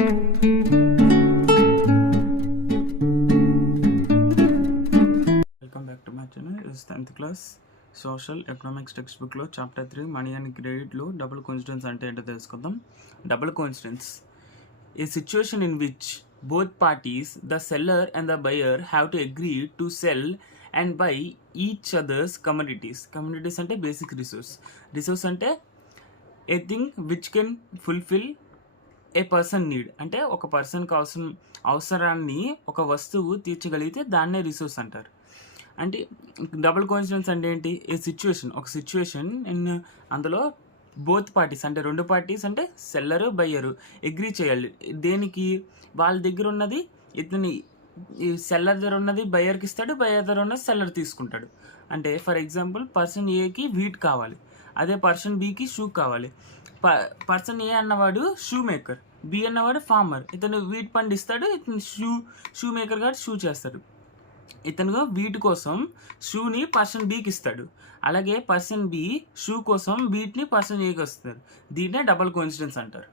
Welcome back to my channel. ఇస్ 10th class social economics text బుక్లో chapter 3 money and క్రెడిట్లో double coincidence అంటే ఏంటో తెలుసుకుందాం. Double coincidence a situation in which both parties, the seller and the buyer, have to agree to sell and buy each other's commodities. Commodities అంటే basic resource అంటే a thing which can fulfill a person need. అంటే ఒక పర్సన్కి అవసరాన్ని ఒక వస్తువు తీర్చగలిగితే దాన్నే resource అంటారు. అంటే డబుల్ కోఇన్సిడెన్స్ అంటే ఏంటి? ఏ సిచ్యువేషన్, ఒక సిచ్యువేషన్ అందులో బోత్ పార్టీస్ అంటే రెండు పార్టీస్ అంటే సెల్లరు బయ్యరు అగ్రీ చేయాలి. దేనికి? వాళ్ళ దగ్గర ఉన్నది ఇతని సెల్లర్ దగ్గర ఉన్నది బయ్యర్కి ఇస్తాడు, బయ్యర్ దగ్గర ఉన్నది సెల్లర్ తీసుకుంటాడు. అంటే ఫర్ ఎగ్జాంపుల్ పర్సన్ ఏకి వీట్ కావాలి, అదే పర్సన్ బికి షూ కావాలి. పర్సన్ ఏ అన్నవాడు షూ మేకర్, బి అన్నవాడు ఫార్మర్. ఇతను వీట్ పండిస్తాడు, ఇతను షూ మేకర్ గారు షూ చేస్తాడు. ఇతను వీట్ కోసం షూని పర్సన్ బికి ఇస్తాడు, అలాగే పర్సన్ బి షూ కోసం వీట్ని పర్సన్ ఏకి వస్తారు. దీన్నే డబుల్ కోఇన్సిడెన్స్ అంటారు.